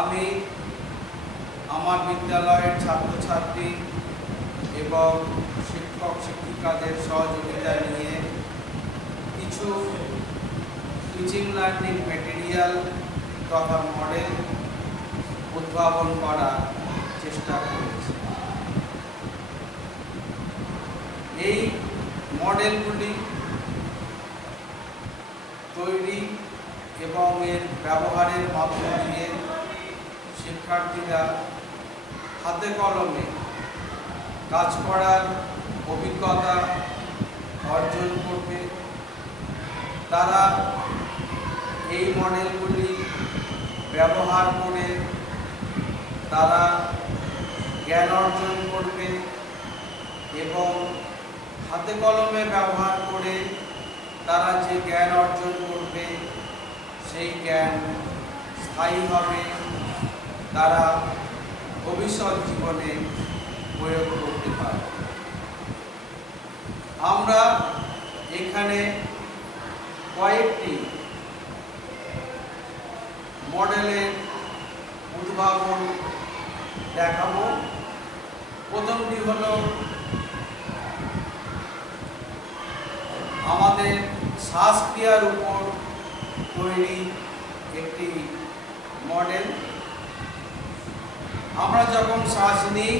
আমি আমার বিদ্যালয়ের ছাত্রছাত্রী এবং শিক্ষক শিক্ষিকাদের সহযোগিতা নিয়ে কিছু টিচিং লার্নিং ম্যাটেরিয়াল তথা মডেল উদ্ভাবন করার চেষ্টা করেছি। এই মডেলগুলি তৈরি এবং এর ব্যবহারের মধ্য দিয়ে শিক্ষার্থীরা হাতে কলমে কাজ করার অভিজ্ঞতা অর্জন করবে। তারা এই মডেলগুলি ব্যবহার করে তারা জ্ঞান অর্জন করবে এবং হাতে কলমে ব্যবহার করে তারা যে জ্ঞান অর্জন করবে সেই জ্ঞান স্থায়ী হবে, তারা ভবিষ্যৎ জীবনে প্রয়োগ করতে পারবে। আমরা এখানে কয়েকটি মডেলের উদ্ভাবন দেখাবো। প্রথমটি হলো আমাদের শ্বাসক্রিয়ার উপর তৈরি একটি মডেল। আমরা যখন শ্বাস নিই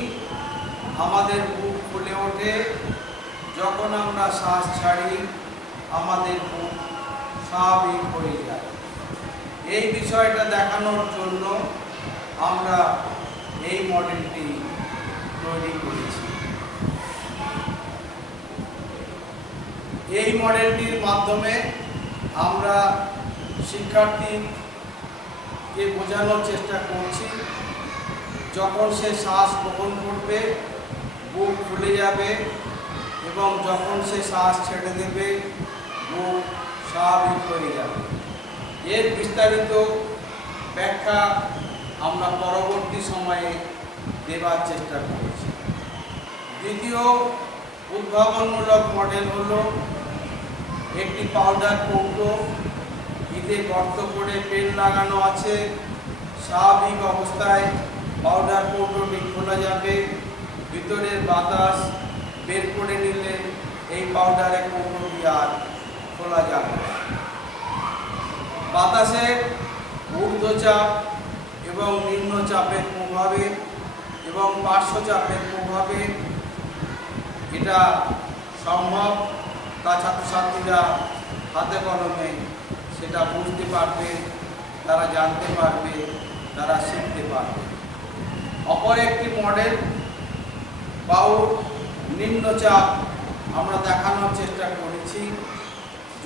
আমাদের বুক ফুলে ওঠে, যখন আমরা শ্বাস ছাড়ি আমাদের বুক স্বাভাবিক হয়ে যায়। এই বিষয়টা দেখানোর জন্য আমরা এই মডেলটি তৈরি করেছি। এই মডেলটির মাধ্যমে আমরা শিক্ষার্থীকে বোঝানোর চেষ্টা করছি, যখন সে শ্বাস গ্রহণ করবে বুক ফুলে যাবে এবং যখন সে শ্বাস ছেড়ে দেবে বুক স্বাভাবিক হয়ে যাবে। এর বিস্তারিত ব্যাখ্যা আমরা পরবর্তী সময়ে দেবার চেষ্টা করেছি। দ্বিতীয় উদ্ভাবনমূলক মডেল হলো একটি পাউডার কৌটো, ইতে গর্ত করে পেন লাগানো আছে। স্বাভাবিক অবস্থায় পাউডার কৌটোটি খোলা যাবে, ভিতরের বাতাস বের করে নিলে এই পাউডারের কৌটোটি আর খোলা যাবে না। বাতাসের ঊর্ধ্বচাপ এবং নিম্নচাপের প্রভাবে এবং পার্শ্বচাপের প্রভাবে এটা সম্ভব। তা ছাত্রছাত্রীরা হাতে কলমে সেটা বুঝতে পারবে, তারা জানতে পারবে, তারা শিখতে পারবে। অপর একটি মডেল বায়ুর নিম্নচাপ আমরা দেখানোর চেষ্টা করেছি।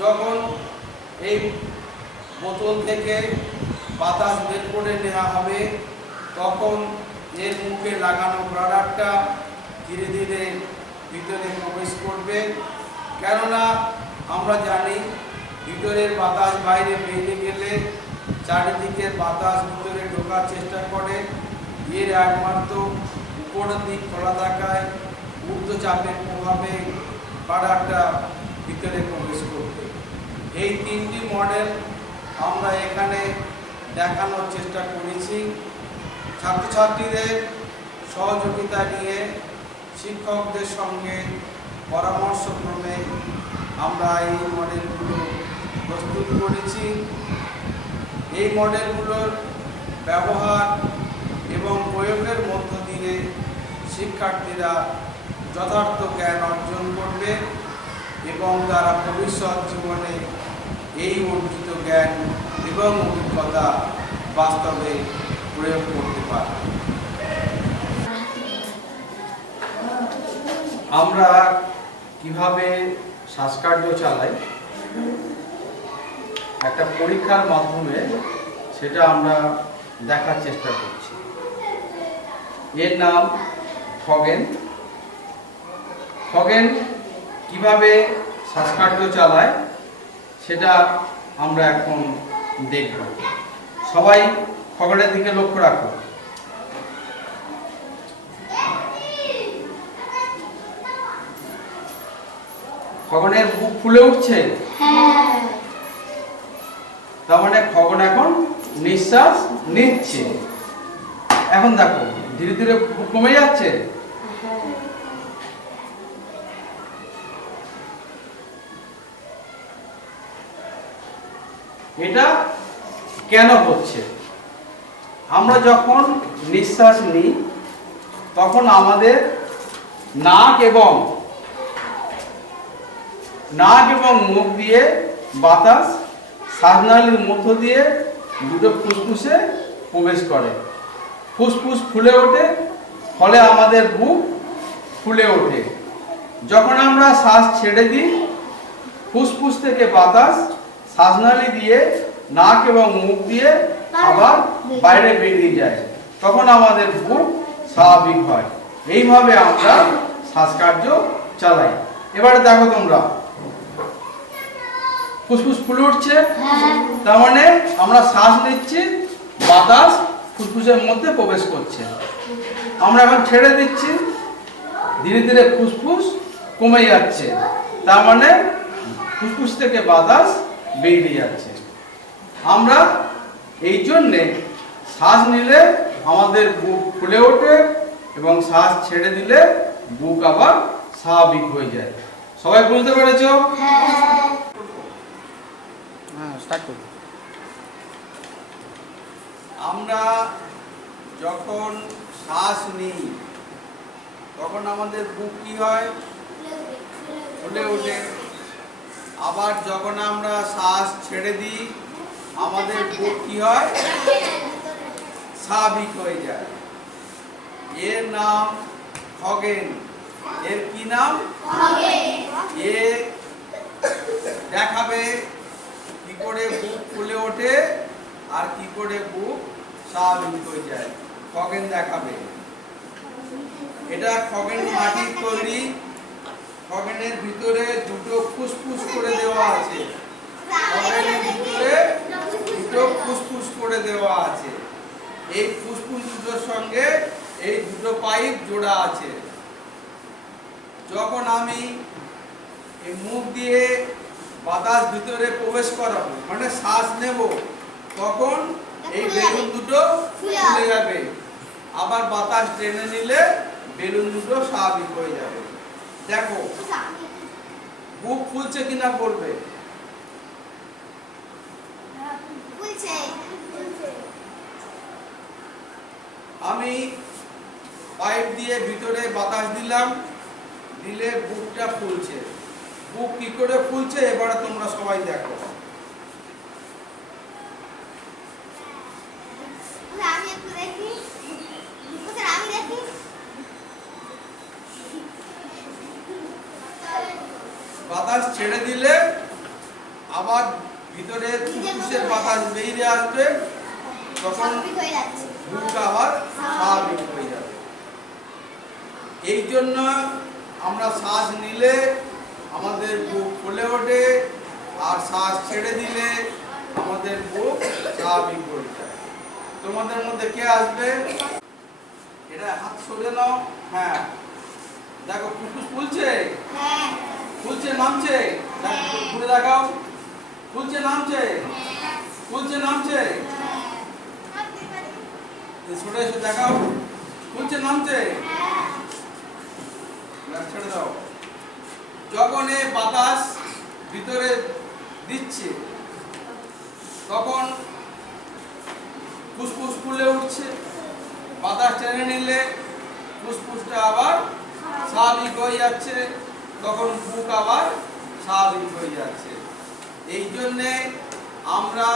যখন এই বোতল থেকে বাতাস বের করে নেওয়া হবে তখন এর মুখে লাগানো প্রোডাক্টটা ধীরে ধীরে ভিতরে প্রবেশ করবে। কেননা আমরা জানি ভিতরের বাতাস বাইরে বেরিয়ে গেলে চারিদিকের বাতাস ভিতরে ঢোকার চেষ্টা করে, এর একমাত্র উপরের দিক খোলা থাকায় ঊর্ধ্বচাপের প্রভাবে প্রোডাক্টটা ভিতরে প্রবেশ করবে। এই তিনটি মডেল আমরা এখানে দেখানোর চেষ্টা করেছি। ছাত্রছাত্রীদের সহযোগিতা নিয়ে শিক্ষকদের সঙ্গে পরামর্শক্রমে আমরা এই মডেলগুলো প্রস্তুত করেছি। এই মডেলগুলোর ব্যবহার এবং প্রয়োগের মধ্য দিয়ে শিক্ষার্থীরা যথার্থ জ্ঞান অর্জন করবে এবং তারা ভবিষ্যৎ জীবনে এই অর্জিত জ্ঞান এবং অভিজ্ঞতা বাস্তবে প্রয়োগ করতে পারবে। আমরা কিভাবে শ্বাসকার্য চালাই একটা পরীক্ষার মাধ্যমে সেটা আমরা দেখার চেষ্টা করছি। এর নাম খগেন। খগেন কিভাবে শ্বাসকার্য চালায় সেটা আমরা এখন দেখব। সবাই খগেনের দিকে লক্ষ্য রাখো। খগনের বুক ফুলে উঠছে, তার মানে খগন এখন নিঃশ্বাস নিচ্ছে। এখন দেখো ধীরে ধীরে বুক কমে যাচ্ছে। এটা কেন হচ্ছে? আমরা যখন নিঃশ্বাস নিই তখন আমাদের নাক এবং মুখ দিয়ে বাতাস শ্বাসনালীর মধ্য দিয়ে দুটো ফুসফুসে প্রবেশ করে। ফুসফুস ফুলে ওঠে, ফলে আমাদের বুক ফুলে ওঠে। যখন আমরা শ্বাস ছেড়ে দিই, ফুসফুস থেকে বাতাস শ্বাসনালী দিয়ে নাক এবং মুখ দিয়ে আবার বাইরে বেরিয়ে যায়, তখন আমাদের বুক স্বাভাবিক হয়। এইভাবে আমরা শ্বাসকার্য চালাই। এবারে দেখো তোমরা, ফুসফুস ফুলে উঠছে, তার মানে আমরা শ্বাস নিচ্ছি, বাতাস ফুসফুসের মধ্যে প্রবেশ করছে। আমরা এখন ছেড়ে দিচ্ছি, ধীরে ধীরে ফুসফুস কমে যাচ্ছে, তার মানে ফুসফুস থেকে বাতাস বেরিয়ে যাচ্ছে। আমরা এই জন্যে শ্বাস নিলে আমাদের বুক ফুলে ওঠে এবং শ্বাস ছেড়ে দিলে বুক আবার স্বাভাবিক হয়ে যায়। সবাই বুঝতে পেরেছো? হ্যাঁ, স্টার্ট করো। আমরা যখন শ্বাস নিই তখন আমাদের বুক কি হয়? ফুলে ওঠে। আবার যখন আমরা শ্বাস ছেড়ে দিই আমাদের বুক কি হয়? স্বাভাবিক হয়ে যায়। এর নাম খগেন। এর কি নাম? এ দেখাবে কি করে বুক ফুলে ওঠে আর কি করে বুক স্বাভাবিক হয়ে যায়। খগেন দেখাবে। এটা খগেন মাটির তৈরি। খগেনের ভিতরে দুটো ফুসফুস করে দেওয়া আছে। খগেনের ভিতরে দুটো ফুসফুস করে দেওয়া আছে। এই ফুসফুস দুটোর সঙ্গে এই দুটো পাইপ জোড়া আছে। যখন আমি এই মুখ দিয়ে বাতাস ভিতরে প্রবেশ করাবো, মানে শ্বাস নেব, তখন এই বেলুন দুটো ফুলে যাবে। আবার বাতাস টেনে নিলে বেলুন দুটো স্বাভাবিক হয়ে যাবে। দেখো বুক ফুলছে কিনা বলবে। আমি পাইপ দিয়ে ভিতরে বাতাস দিলাম, দিলে বুকটা ফুলছে। বুক কি করে ফুলছে এবারে তোমরা সবাই দেখো। বাতাস ছেড়ে দিলে আবার ভিতরে ফুসফুসের বাতাস বেরিয়ে আসবে, তখন বুক আবার স্বাভাবিক হয়ে যাবে। এই জন্য আমরা শ্বাস নিলে আমাদের বুক ফুলে ওঠে, আর শ্বাস ছেড়ে দিলে আমাদের বুক স্বাভাবিক হয়ে যায়। তোমাদের মধ্যে কে আসবে? এটা হাত সরে নাও। হ্যাঁ, দেখো ফুসফুস ফুলছে, ফুলছে নামছে, ঘুরে দেখাও। ফুলছে নামছে, ফুলছে নামছে, ছোট এসে দেখাও। ফুলছে নামছে, ছেড়ে দাও। যখন এই বাতাস ভিতরে দিচ্ছে তখন ফুসফুস ফুলে উঠছে। বাতাস টেনে নিলে ফুসফুসটা আবার স্বাভাবিক হয়ে যাচ্ছে, তখন বুক আবার স্বাভাবিক হয়ে যাচ্ছে। এই জন্যে আমরা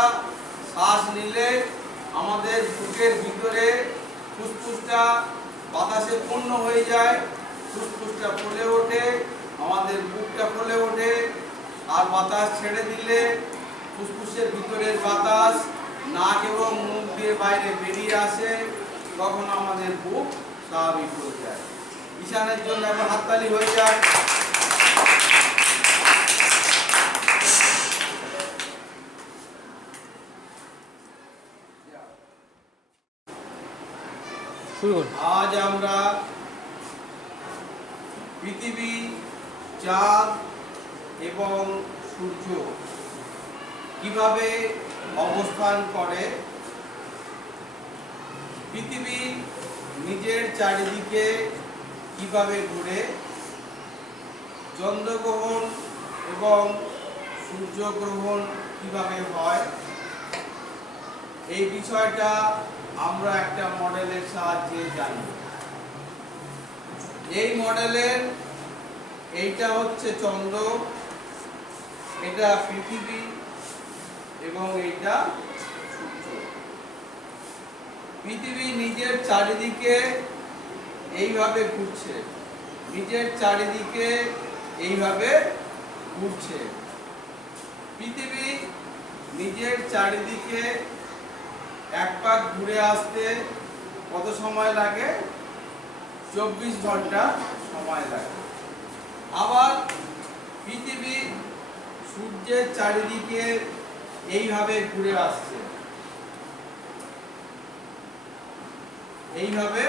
শ্বাস নিলে আমাদের বুকের ভিতরে ফুসফুসটা বাতাসে পূর্ণ হয়ে যায়, ফুসফুসটা ফুলে ওঠে, আমাদের বুকটা ফুলে ওঠে। আর বাতাস ছেড়ে দিলে ফুসফুসের ভিতরের বাতাস নাক এবং মুখ দিয়ে বাইরে বেরিয়ে আসে, তখন আমাদের বুক স্বাভাবিক হয়ে যায়। ঈশানের জন্য এখন হাততালি হয়ে যায়। আজ আমরা পৃথিবী, চাঁদ এবং সূর্য কিভাবে অবস্থান করে, পৃথিবী নিজের চারিদিকে কিভাবে ঘুরে, চন্দ্রগ্রহণ এবং সূর্যগ্রহণ কিভাবে হয়, এই বিষয়টা আমরা একটা মডেলের সাহায্যে জানি। এই মডেলের এইটা হচ্ছে চন্দ্র, এটা পৃথিবী এবং এইটা সূর্য। পৃথিবী নিজের চারিদিকে এইভাবে ঘুরছে, নিজের চারিদিকে এইভাবে ঘুরছে। পৃথিবী নিজের চারিদিকে এক পাক ঘুরে আসতে কত সময় লাগে? 24 ঘন্টা সময় লাগে। আবার পৃথিবী সূর্যের চারিদিকে এইভাবে ঘুরে আসছে, এইভাবে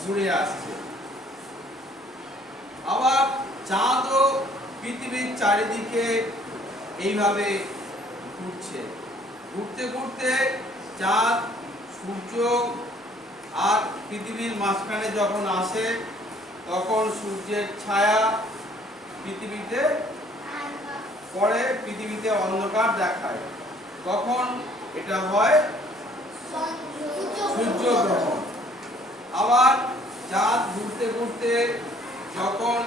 ঘুরে আসছে। আবার চাঁদও পৃথিবীর চারিদিকে এইভাবে ঘুরছে। ঘুরতে ঘুরতে চাঁদ সূর্য আর পৃথিবীর মাঝখানে যখন আসে তখন সূর্যের ছায়া পৃথিবীতে পড়ে, পৃথিবীতে অন্ধকার দেখায়, তখন এটা হয় সূর্যগ্রহণ। আবার চাঁদ ঘুরতে ঘুরতে যখন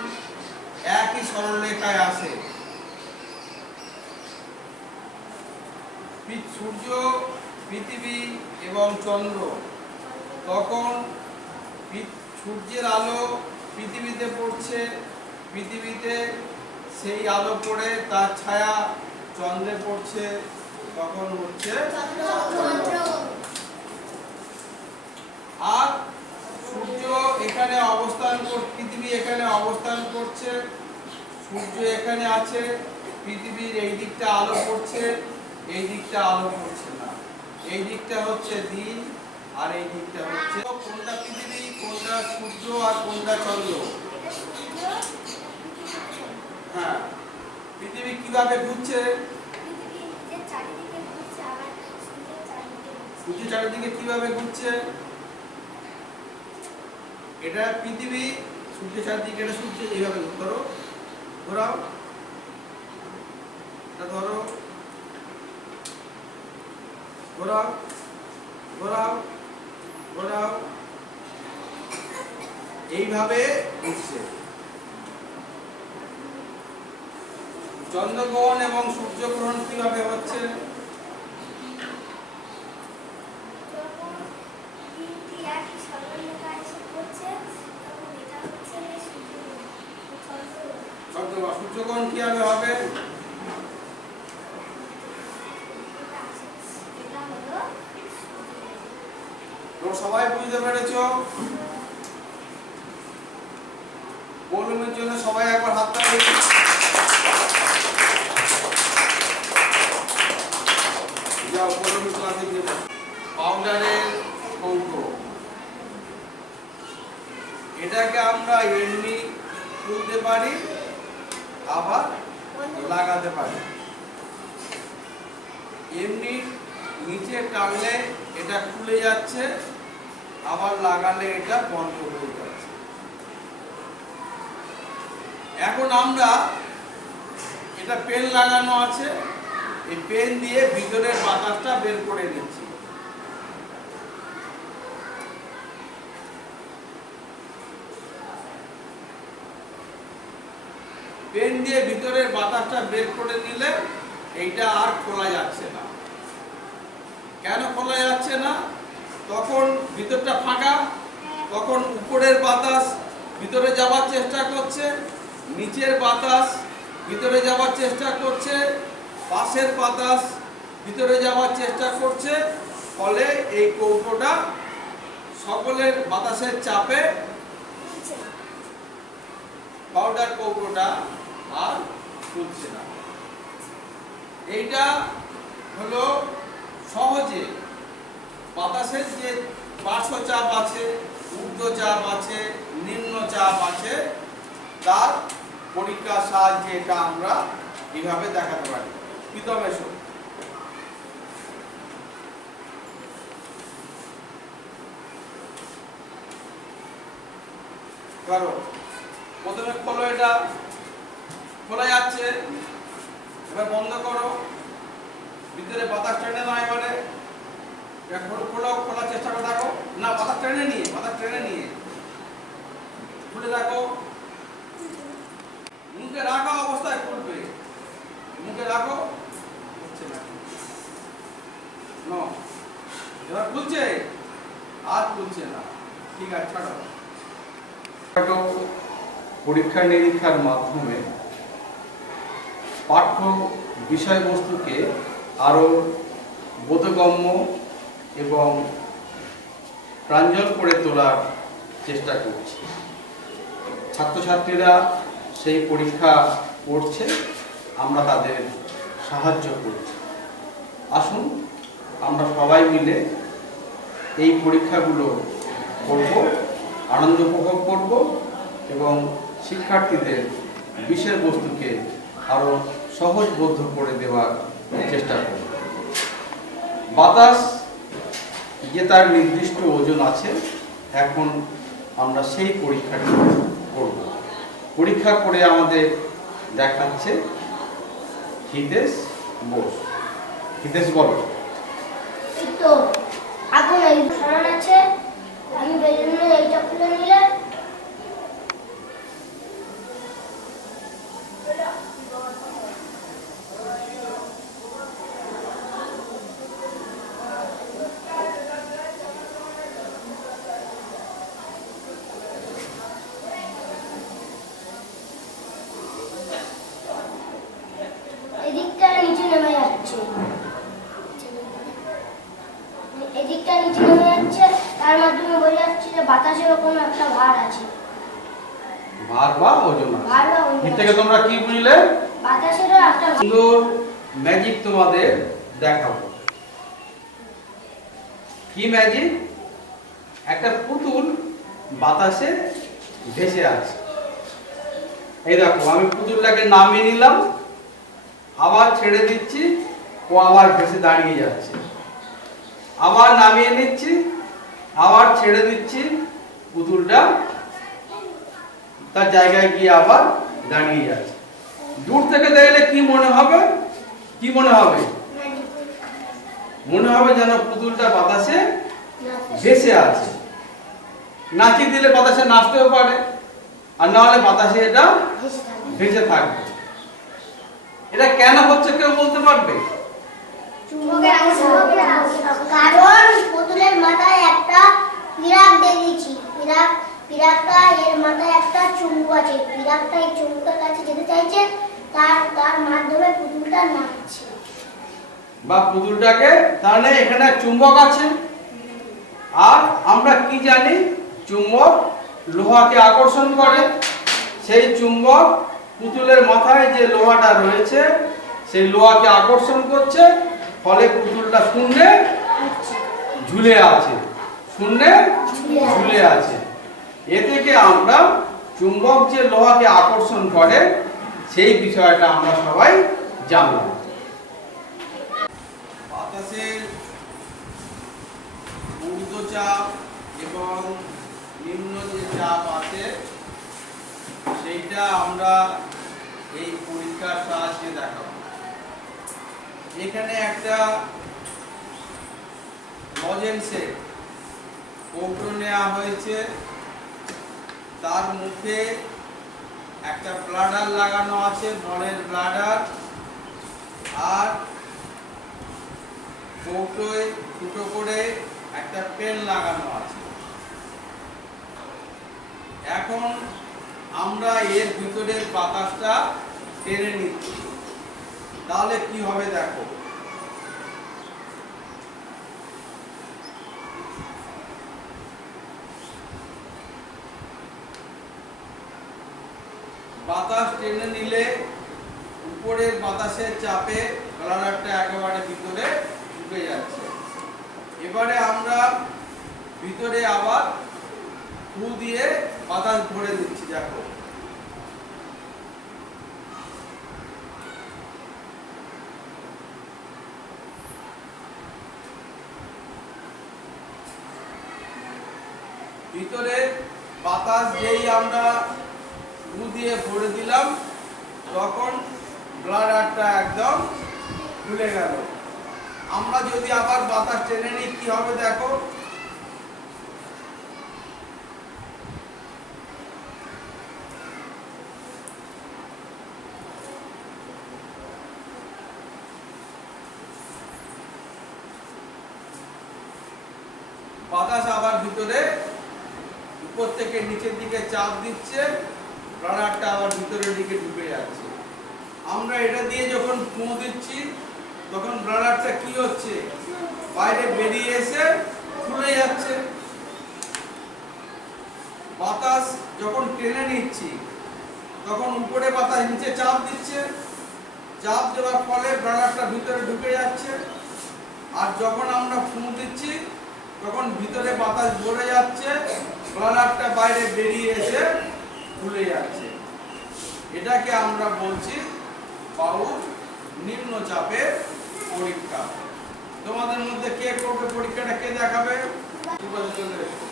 একই সরলরেখায় আসে, সূর্য, পৃথিবী এবং চন্দ্র, তখন সূর্যের আলো পৃথিবীতে পড়ছে, পৃথিবীতে সেই আলো পড়ে তার ছায়া চন্দ্রে পড়ছে, তখন হচ্ছে আর সূর্য এখানে অবস্থান পৃথিবী এখানে অবস্থান করছে, সূর্য এখানে আছে, পৃথিবীর এই দিকটা আলো পড়ছে, এই দিকটা আলো পড়ছে না, এই দিকটা হচ্ছে দিন আর এই দিকটা হচ্ছে, কোনটা পৃথিবী, কোনটা সূর্য আর কোনটা চন্দ্র? হ্যাঁ, পৃথিবী কিভাবে ঘুরছে? সূর্য চারিদিকে কিভাবে ঘুরছে? এটা পৃথিবী, সূর্য চারিদিকে, এটা সূর্য, এইভাবে ধরো, ঘোরাও, এটা ধরো, ঘোরাও, ঘোরাও, ঘোরাও, এইভাবে ঘুরছে। চন্দ্রগ্রহণ এবং সূর্যগ্রহণ কিভাবে হচ্ছে? সূর্যগ্রহণ কিভাবে হবে? সবাই বুঝতে পেরেছো? বলুমের জন্য সবাই একবার হাত তালি। যাও বলুমের ক্লাসে গিয়ে পাউডারের কৌটো, এটাকে আমরা এমনি তুলতে পারি, আবার লাগাতে পারি। এমনি নিচে টানলে এটা খুলে যাচ্ছে, আবার লাগালে এটা বন্ধ হয়ে যাচ্ছে। এখন আমরা এটা পেন লাগানো আছে, এই পেন দিয়ে ভিতরের বাতাসটা বের করে নিচ্ছি। পেন দিয়ে ভিতরের বাতাসটা বের করে নিলে এইটা আর খোলা যাচ্ছে না। কেন খোলা যাচ্ছে না? তখন ভিতরটা ফাঁকা, তখন উপরের বাতাস ভিতরে যাওয়ার চেষ্টা করছে, নিচের বাতাস ভিতরে যাওয়ার চেষ্টা করছে, পাশের বাতাস ভিতরে যাওয়ার চেষ্টা করছে, ফলে এই কৌটোটা সকলের বাতাসের চাপে পাউডার কৌটোটা আর খুলছে না। এইটা হলো সহজে বাতাসের যে পার্শ্ব চাপ আছে, ঊর্ধ্ব চাপ আছে, নিম্ন চাপ আছে, তার পরীক্ষার সাহায্যে এটা আমরা এইভাবে দেখাতে পারি। প্রীতম এসো। ধরো প্রথমে খোলো, এটা খোলা যাচ্ছে, এবার বন্ধ করো, ভিতরে বাতাস টেনে নাও। এবারে খোলো, খোলার চেষ্টা করে দেখো, না বাতাস টেনে নিয়ে খুলে দেখো, মুখে রাখা অবস্থায় খুলবে, মুখে রাখো, হচ্ছে না, এবার খুলছে, আর খুলছে না, ঠিক আছে ছাড়ো। পরীক্ষা নিরীক্ষার মাধ্যমে পাঠ্য বিষয়বস্তুকে আরো বোধগম্য এবং প্রাঞ্জল করে তোলার চেষ্টা করছি। ছাত্রছাত্রীরা সেই পরীক্ষা করছে, আমরা তাদের সাহায্য করছি। আসুন আমরা সবাই মিলে এই পরীক্ষাগুলো করব, আনন্দ উপভোগ করব এবং শিক্ষার্থীদের বিষয়বস্তুকে আরো সহজবোধ্য করে দেওয়ার চেষ্টা করব। বাতাস যে তার নির্দিষ্ট ওজন আছে, এখন আমরা সেই পরীক্ষাটি করব। পরীক্ষা করে আমাদের দেখাচ্ছে হিতেশ বোস। হিতেশ বলো। তো এখন এই সমান আছে, আমি বেলুন এইটা খুলে নিলে এদিকটা নিচে নেমে যাচ্ছে, এদিকটা নিচে নেমে যাচ্ছে, তার মাধ্যমে বোঝা যাচ্ছে যে বাতাসের কোনো একটা ভার আছে, ভার বা ওজন। ভার বা ওজন। এর থেকে তোমরা কি বুঝলে? বাতাসেরও একটা সুন্দর ম্যাজিক তোমাদের দেখাবো। কি ম্যাজিক? একটা পুতুল বাতাসে ভেসে আছে। এই দেখো, আমি পুতুলটাকে নামিয়ে নিলাম, আবার ছেড়ে দিচ্ছি, ও আবার ভেসে দাঁড়িয়ে যাচ্ছে। আবার নামিয়ে নিচ্ছি, আবার ছেড়ে দিচ্ছি, পুতুলটা তার জায়গায় গিয়ে আবার দাঁড়িয়ে যাচ্ছে। দূর থেকে দেখলে কি মনে হবে? কি মনে হবে? মনে হবে যেন পুতুলটা বাতাসে ভেসে আছে। নাচিয়ে দিলে বাতাসে নাচতেও পারে, আর না হলে বাতাসে এটা ভেসে থাকবে। এটা কেন হচ্ছে কেউ বলতে পারবে? কারণ পুতুলের মাথায় একটা পিরাক দেখেছি, পিরাকটা এর মাথায় একটা চুম্বক আছে, পিরাকটা এই চুম্বকের কাছে যেতে চাইছে, তার মাধ্যমে পুতুলটা নাচছে। বা পুতুলটাকে, তাহলে এখানে চুম্বক আছে, আর আমরা কি জানি? চুম্বক লোহাকে আকর্ষণ করে। সেই চুম্বক পুতুলের মাথায় যে লোহাটা রয়েছে, সেই লোহাকে আকর্ষণ করছে, ফলে পুতুলটা শূন্যে ঝুলে আছে, শূন্যে ঝুলে আছে। এ থেকে আমরা চুম্বক যে লোহাকে আকর্ষণ করে সেই বিষয়টা আমরা সবাই জানলাম। বাতাসের ঊর্ধ্বচাপ এবং নিম্ন যে চাপ আছে সেইটা আমরা এই পরীক্ষার সাহায্যে দেখাবো। এখানে একটা লজেন্সের কৌটো নেওয়া হয়েছে, তার মুখে একটা ব্লাডার লাগানো আছে, নলের ব্লাডার, আর কৌটোয় ফুটো করে একটা পেন লাগানো আছে। এখন আমরা এর ভিতরের বাতাসটা টেনে নিচ্ছি, তাহলে কি হবে দেখো। বাতাস টেনে নিলে উপরের বাতাসের চাপে ব্লাডারটা একেবারে ভিতরে ঢুকে যাচ্ছে। এবারে আমরা ভিতরে আবার ফু দিয়ে বাতাস ভরে দিচ্ছি, দেখো। ভিতরে বাতাস যেই আমরা ফু দিয়ে ভরে দিলাম তখন ব্লাডারটা একদম খুলে গেল। আমরা যদি আবার বাতাস টেনে নিই কি হবে দেখো, বাতাস আবার ভিতরে উপর থেকে নিচের দিকে চাপ দিচ্ছে, ব্লাডারটা আবার ভিতরের দিকে ঢুকে যাচ্ছে। আমরা এটা দিয়ে যখন ফুঁ দিচ্ছি তখন ব্লাডারটা কি হচ্ছে, বাইরে বেরিয়ে এসে ফুলে যাচ্ছে। বাতাস যখন টেনে নিচ্ছি তখন উপরে বাতাস নিচে চাপ দিচ্ছে, চাপ দেওয়ার ফলে ব্লাডারটা ভিতরে ঢুকে যাচ্ছে। আর যখন আমরা ফুঁ দিচ্ছি তখন ভিতরে বাতাস ভরে যাচ্ছে, ব্লাডারটা বাইরে বেরিয়ে এসে ফুলে যাচ্ছে। এটাকে আমরা বলছি বায়ুর নিম্নচাপের পরীক্ষা। তোমাদের মধ্যে কে করবে পরীক্ষাটা, কে দেখাবে? চলে এসো।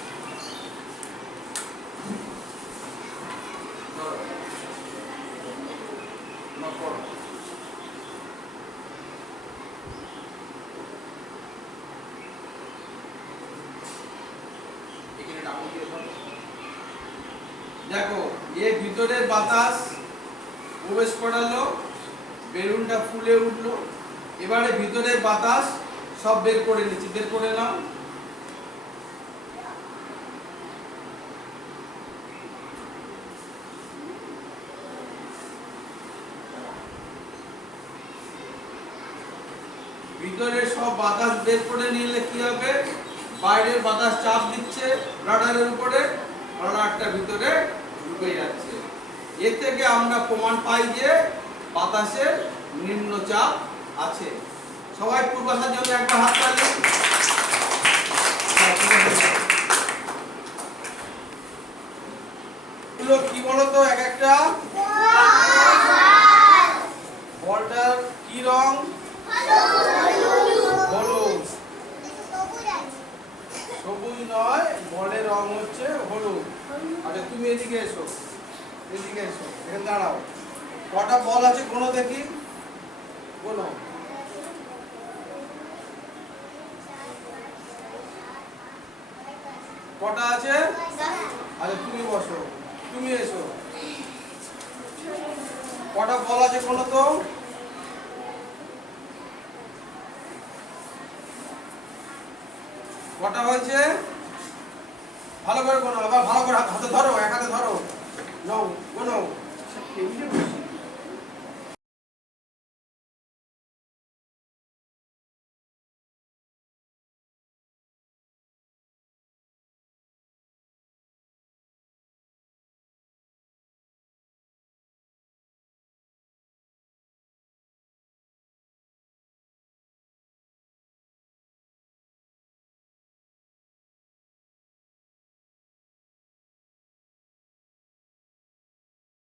দেখো এর ভিতরের বাতাস প্রবেশ করালো, বেলুনটা ফুলে উঠলো। এবারে ভিতরের বাতাস সব বের করে নিচ্ছি, বের করে নাও। ভিতরে সব বাতাস বের করে নিলে কি হবে, বাইরের বাতাস চাপ দিচ্ছে রাডারের উপরে, রাডারটা ভিতরে ঢুকে যাচ্ছে। এর থেকে আমরা প্রমাণ পাই যে বাতাসের নিম্নচাপ আছে। সবাই পূর্বাশার জন্য একটা হাত তালি। এগুলো কি বলতো, এক একটা বলটার কি রং, হলুদ। সবুজ নয়, বলের রং হচ্ছে হলুদ। আচ্ছা তুমি এদিকে এসো, এদিকে এসো, এখানে দাঁড়াও। কটা বল আছে কোনো দেখি, বলো। কটা আছে? আচ্ছা তুমি বসো, তুমি এসো। কটা বল আছে কোনো তো? কটা হয়েছে? ভালো করে বলো, আবার ভালো করে হাতে ধরো।